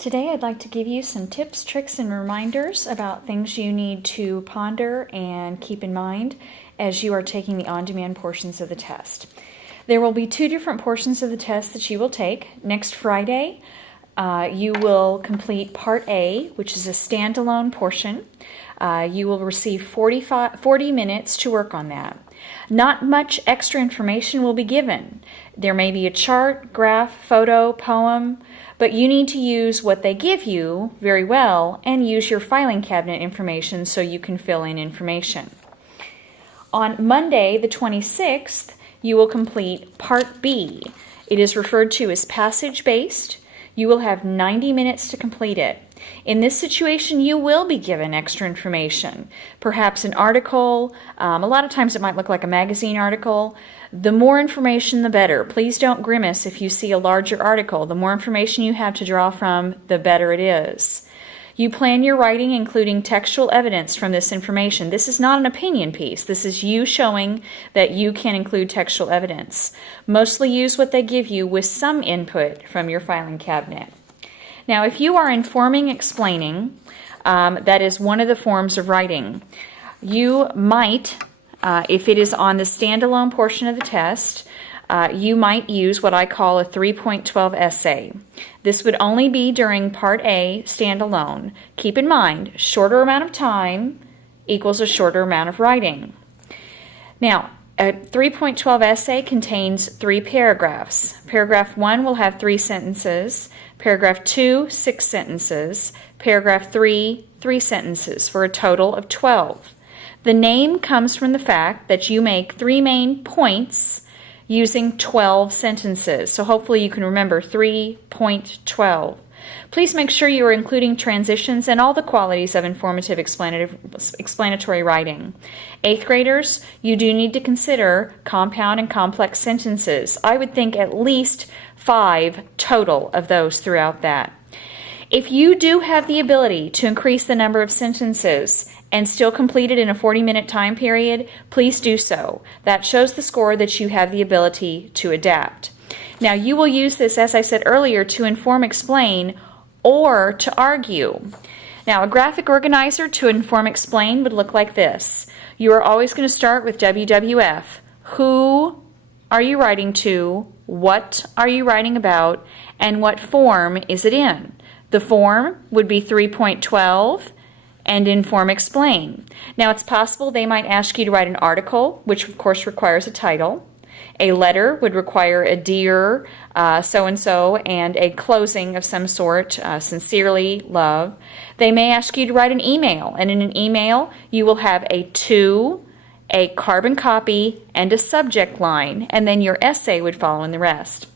Today I'd like to give you some tips, tricks, and reminders about things you need to ponder and keep in mind as you are taking the on-demand portions of the test. There will be two different portions of the test that you will take. Next Friday, you will complete Part A, which is a standalone portion. You will receive 40 minutes to work on that. Not much extra information will be given. There may be a chart, graph, photo, poem, but you need to use what they give you very well and use your filing cabinet information so you can fill in information. On Monday, the 26th, you will complete Part B. It is referred to as passage-based. You will have 90 minutes to complete it. In this situation, you will be given extra information, perhaps an article. A lot of times it might look like a magazine article. The more information, the better. Please don't grimace if you see a larger article. The more information you have to draw from, the better it is. You plan your writing including textual evidence from this information. This is not an opinion piece. This is you showing that you can include textual evidence. Mostly use what they give you with some input from your filing cabinet. Now, if you are informing explaining, that is one of the forms of writing. You might, if it is on the standalone portion of the test, you might use what I call a 3.12 essay. This would only be during Part A, standalone. Keep in mind, shorter amount of time equals a shorter amount of writing. Now, a 3.12 essay contains 3 paragraphs. Paragraph 1 will have 3 sentences. Paragraph 2, 6 sentences. Paragraph 3, 3 sentences, for a total of 12. The name comes from the fact that you make 3 main points using 12 sentences. So hopefully you can remember 3.12. Please make sure you are including transitions and all the qualities of informative explanatory writing. 8th graders, you do need to consider compound and complex sentences. I would think at least 5 total of those throughout that. If you do have the ability to increase the number of sentences and still complete it in a 40-minute time period, please do so. That shows the score that you have the ability to adapt. Now, you will use this, as I said earlier, to inform, explain, or to argue. Now, a graphic organizer to inform, explain would look like this. You are always going to start with WWF. Who are you writing to? What are you writing about? And what form is it in? The form would be 3.12 and inform, explain. Now, it's possible they might ask you to write an article, which of course requires a title. A letter would require a dear so-and-so and a closing of some sort, sincerely, love. They may ask you to write an email, and in an email you will have a to, a carbon copy, and a subject line, and then your essay would follow in the rest.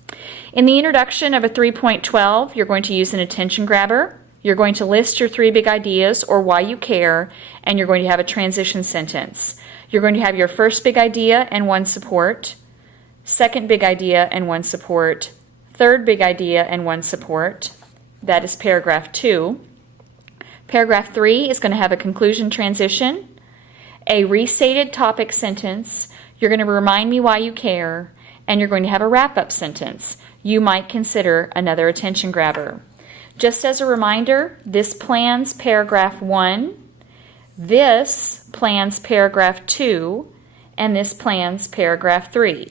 In the introduction of a 3.12, you're going to use an attention grabber. You're going to list your 3 big ideas or why you care, and you're going to have a transition sentence. You're going to have your first big idea and 1 support, second big idea and 1 support, third big idea and 1 support. That is paragraph 2. Paragraph 3 is going to have a conclusion transition, a restated topic sentence. You're going to remind me why you care, and you're going to have a wrap-up sentence. You might consider another attention grabber. Just as a reminder, this plans paragraph 1, this plans paragraph 2, and this plans paragraph 3.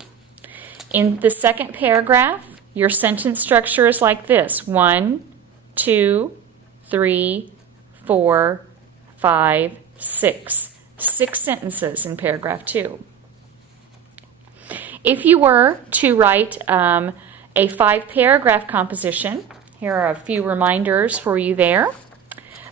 In the second paragraph, your sentence structure is like this: 1, 2, 3, 4, 5, 6. 6 sentences in paragraph 2. If you were to write a 5-paragraph composition, here are a few reminders for you there.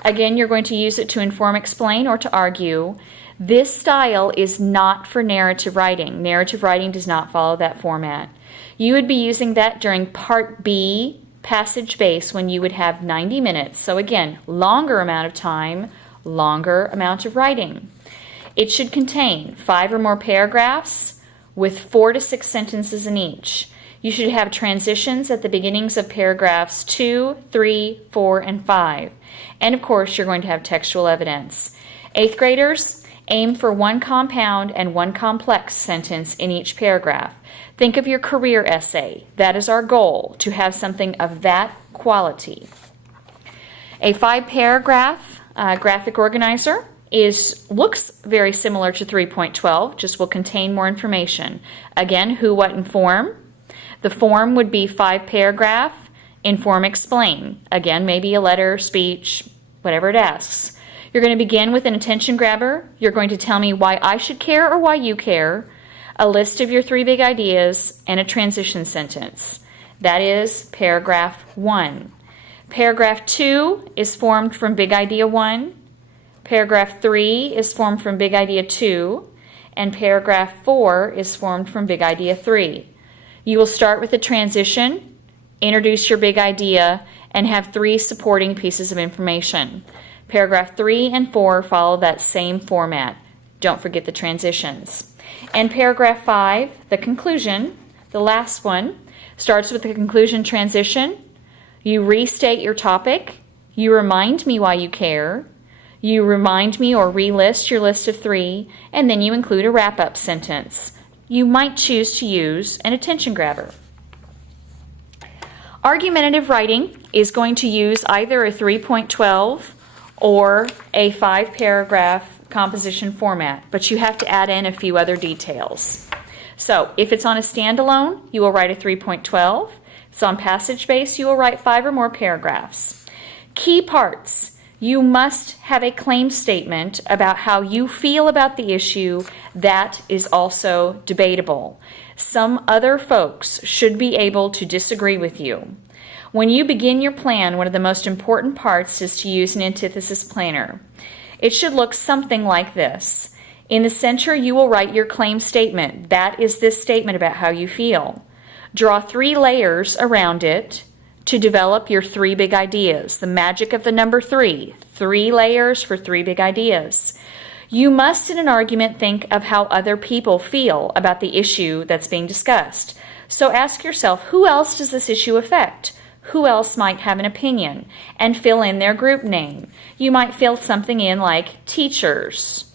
Again, you're going to use it to inform, explain, or to argue. This style is not for narrative writing. Narrative writing does not follow that format. You would be using that during Part B, passage base, when you would have 90 minutes. So again, longer amount of time, longer amount of writing. It should contain 5 or more paragraphs with 4 to 6 sentences in each. You should have transitions at the beginnings of paragraphs 2, 3, 4, and 5. And of course, you're going to have textual evidence. 8th graders, aim for 1 compound and 1 complex sentence in each paragraph. Think of your career essay. That is our goal, to have something of that quality. A 5-paragraph graphic organizer looks very similar to 3.12, just will contain more information. Again, who, what, and form. The form would be 5-paragraph, inform, explain. Again, maybe a letter, speech, whatever it asks. You're going to begin with an attention grabber. You're going to tell me why I should care or why you care, a list of your 3 big ideas, and a transition sentence. That is paragraph 1. Paragraph 2 is formed from big idea 1. Paragraph 3 is formed from big idea 2. And paragraph 4 is formed from big idea 3. You will start with a transition, introduce your big idea, and have 3 supporting pieces of information. Paragraph 3 and 4 follow that same format. Don't forget the transitions. And paragraph 5, the conclusion, the last one, starts with the conclusion transition. You restate your topic. You remind me why you care. You remind me or relist your list of 3, and then you include a wrap-up sentence. You might choose to use an attention grabber. Argumentative writing is going to use either a 3.12 or a 5-paragraph composition format, but you have to add in a few other details. So if it's on a standalone, you will write a 3.12. If it's on passage-based, you will write 5 or more paragraphs. Key parts. You must have a claim statement about how you feel about the issue that is also debatable. Some other folks should be able to disagree with you. When you begin your plan, one of the most important parts is to use an antithesis planner. It should look something like this. In the center, you will write your claim statement. That is this statement about how you feel. Draw 3 layers around it to develop your 3 big ideas. The magic of the number 3. 3 layers for 3 big ideas. You must, in an argument, think of how other people feel about the issue that's being discussed. So ask yourself, who else does this issue affect? Who else might have an opinion? And fill in their group name. You might fill something in like teachers.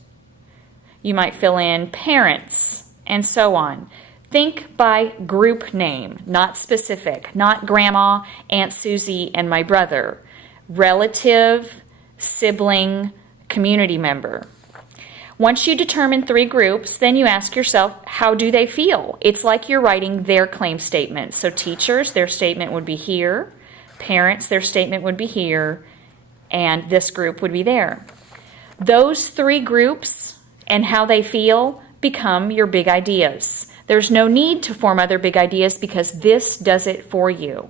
You might fill in parents, and so on. Think by group name, not specific, not Grandma, Aunt Susie, and my brother. Relative, sibling, community member. Once you determine 3 groups, then you ask yourself, how do they feel? It's like you're writing their claim statement. So teachers, their statement would be here. Parents, their statement would be here. And this group would be there. Those 3 groups and how they feel become your big ideas. There's no need to form other big ideas because this does it for you.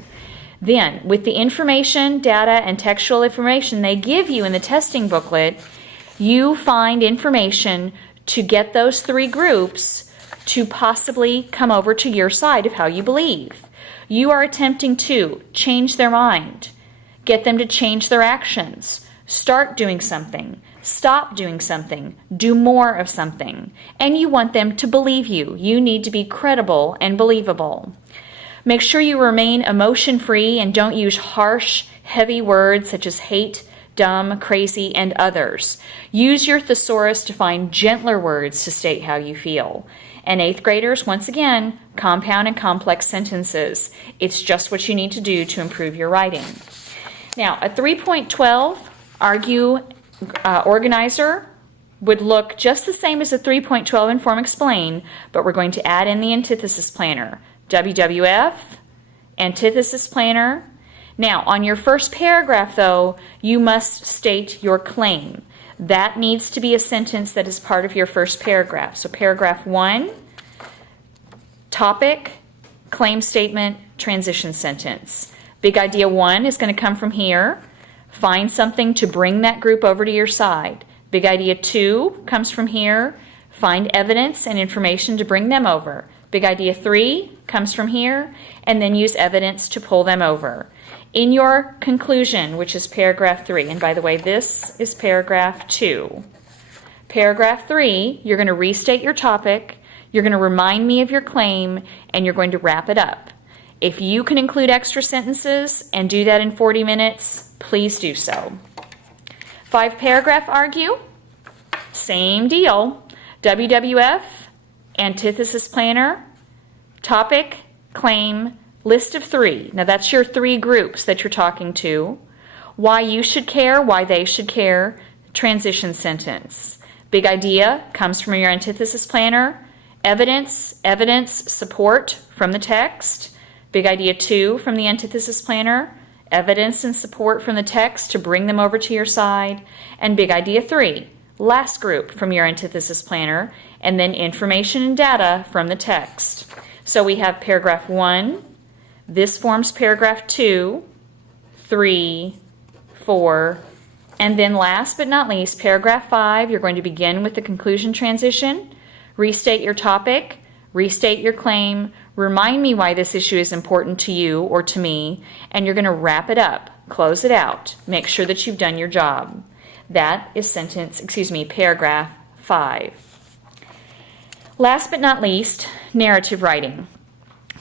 Then, with the information, data, and textual information they give you in the testing booklet, you find information to get those 3 groups to possibly come over to your side of how you believe. You are attempting to change their mind, get them to change their actions, start doing something, stop doing something, do more of something, and you want them to believe you. You need to be credible and believable. Make sure you remain emotion-free and don't use harsh, heavy words such as hate, dumb, crazy, and others. Use your thesaurus to find gentler words to state how you feel. And 8th graders, once again, compound and complex sentences. It's just what you need to do to improve your writing. Now, a 3.12 organizer would look just the same as a 3.12 inform explain, but we're going to add in the antithesis planner. WWF, antithesis planner. Now, on your first paragraph, though, you must state your claim. That needs to be a sentence that is part of your first paragraph. So paragraph 1, topic, claim statement, transition sentence. Big idea 1 is going to come from here. Find something to bring that group over to your side. Big idea 2 comes from here. Find evidence and information to bring them over. Big idea 3 comes from here, and then use evidence to pull them over. In your conclusion, which is paragraph 3, and by the way, this is paragraph 2. Paragraph 3, you're going to restate your topic, you're going to remind me of your claim, and you're going to wrap it up. If you can include extra sentences and do that in 40 minutes, please do so. 5-paragraph argue, same deal. WWF, antithesis planner, topic, claim, list of 3. Now that's your 3 groups that you're talking to. Why you should care, why they should care, transition sentence. Big idea comes from your antithesis planner. Evidence, support from the text. Big idea 2 from the antithesis planner. Evidence and support from the text to bring them over to your side. And big idea 3, last group from your antithesis planner, and then information and data from the text. So we have paragraph 1, this forms paragraph 2, 3, 4, and then last but not least, paragraph 5, you're going to begin with the conclusion transition, restate your topic, restate your claim, remind me why this issue is important to you or to me, and you're going to wrap it up, close it out, make sure that you've done your job. That is paragraph 5. Last but not least, narrative writing.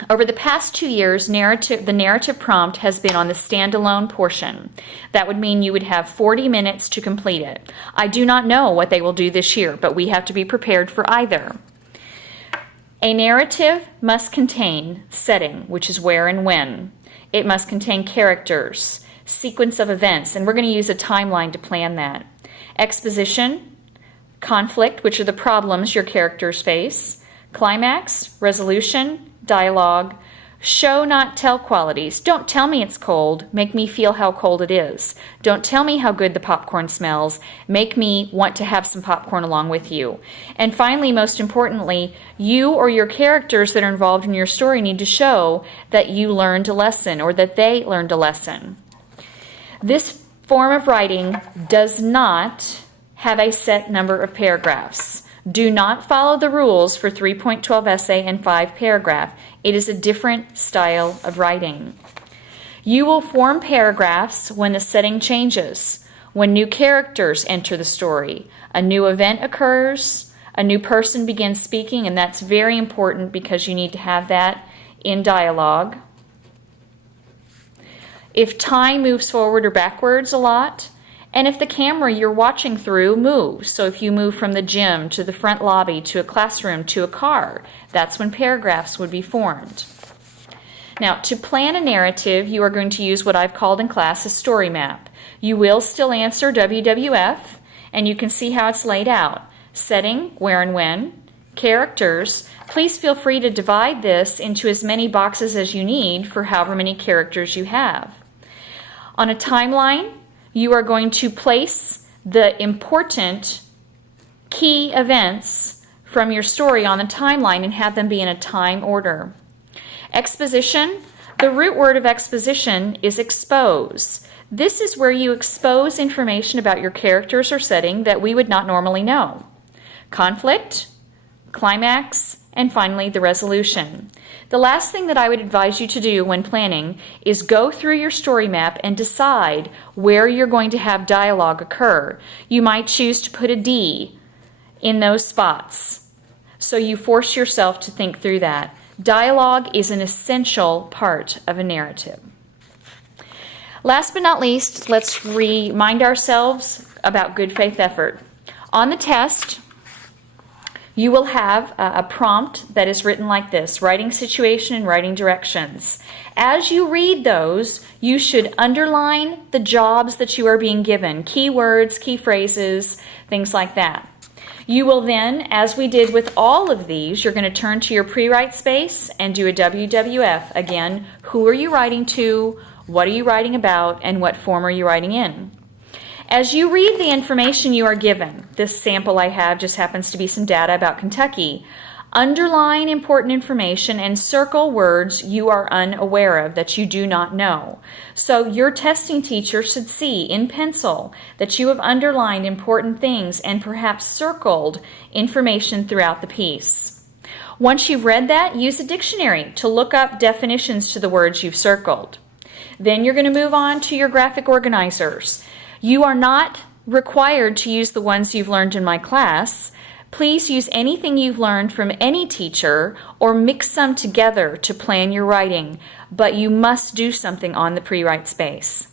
Over the past 2 years, the narrative prompt has been on the standalone portion. That would mean you would have 40 minutes to complete it. I do not know what they will do this year, but we have to be prepared for either. A narrative must contain setting, which is where and when. It must contain characters, sequence of events, and we're going to use a timeline to plan that. Exposition, conflict, which are the problems your characters face, climax, resolution, dialogue, show not tell qualities. Don't tell me it's cold, make me feel how cold it is. Don't tell me how good the popcorn smells, make me want to have some popcorn along with you. And finally, most importantly, you or your characters that are involved in your story need to show that you learned a lesson or that they learned a lesson. This form of writing does not have a set number of paragraphs. Do not follow the rules for 3.12 essay and 5 paragraph. It is a different style of writing. You will form paragraphs when the setting changes, when new characters enter the story, a new event occurs, a new person begins speaking, and that's very important because you need to have that in dialogue. If time moves forward or backwards a lot, and if the camera you're watching through moves, so if you move from the gym to the front lobby to a classroom to a car, that's when paragraphs would be formed. Now, to plan a narrative, you are going to use what I've called in class a story map. You will still answer WWF, and you can see how it's laid out. Setting, where and when, characters. Please feel free to divide this into as many boxes as you need for however many characters you have. On a timeline, you are going to place the important key events from your story on the timeline and have them be in a time order. Exposition, the root word of exposition is expose. This is where you expose information about your characters or setting that we would not normally know. Conflict, climax, and finally the resolution. The last thing that I would advise you to do when planning is go through your story map and decide where you're going to have dialogue occur. You might choose to put a D in those spots. So you force yourself to think through that. Dialogue is an essential part of a narrative. Last but not least, let's remind ourselves about good faith effort. On the test, you will have a prompt that is written like this, writing situation and writing directions. As you read those, you should underline the jobs that you are being given, key words, key phrases, things like that. You will then, as we did with all of these, you're going to turn to your pre-write space and do a WWF. Again, who are you writing to, what are you writing about, and what form are you writing in? As you read the information you are given, this sample I have just happens to be some data about Kentucky, underline important information and circle words you are unaware of, that you do not know. So your testing teacher should see in pencil that you have underlined important things and perhaps circled information throughout the piece. Once you've read that, use a dictionary to look up definitions to the words you've circled. Then you're going to move on to your graphic organizers. You are not required to use the ones you've learned in my class. Please use anything you've learned from any teacher or mix them together to plan your writing, but you must do something on the pre-write space.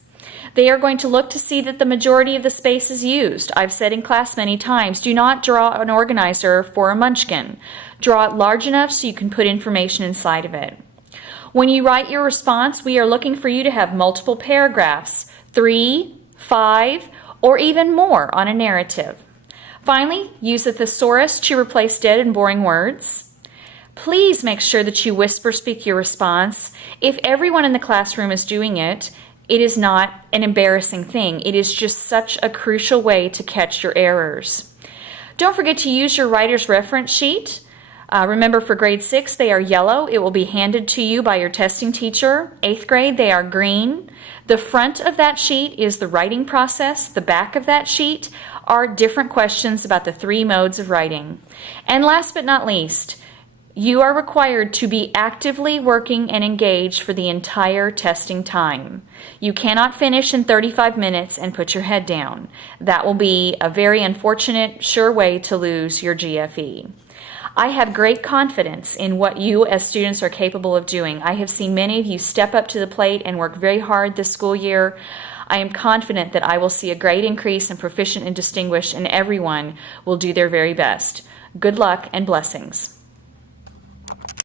They are going to look to see that the majority of the space is used. I've said in class many times, do not draw an organizer for a munchkin. Draw it large enough so you can put information inside of it. When you write your response, we are looking for you to have multiple paragraphs, 3, 5, or even more on a narrative. Finally, use a thesaurus to replace dead and boring words. Please make sure that you whisper speak your response. If everyone in the classroom is doing it, it is not an embarrassing thing. It is just such a crucial way to catch your errors. Don't forget to use your writer's reference sheet. Remember, for grade 6, they are yellow. It will be handed to you by your testing teacher. 8th grade, they are green. The front of that sheet is the writing process. The back of that sheet are different questions about the 3 modes of writing. And last but not least, you are required to be actively working and engaged for the entire testing time. You cannot finish in 35 minutes and put your head down. That will be a very unfortunate, sure way to lose your GFE. I have great confidence in what you as students are capable of doing. I have seen many of you step up to the plate and work very hard this school year. I am confident that I will see a great increase in proficient and distinguished, and everyone will do their very best. Good luck and blessings.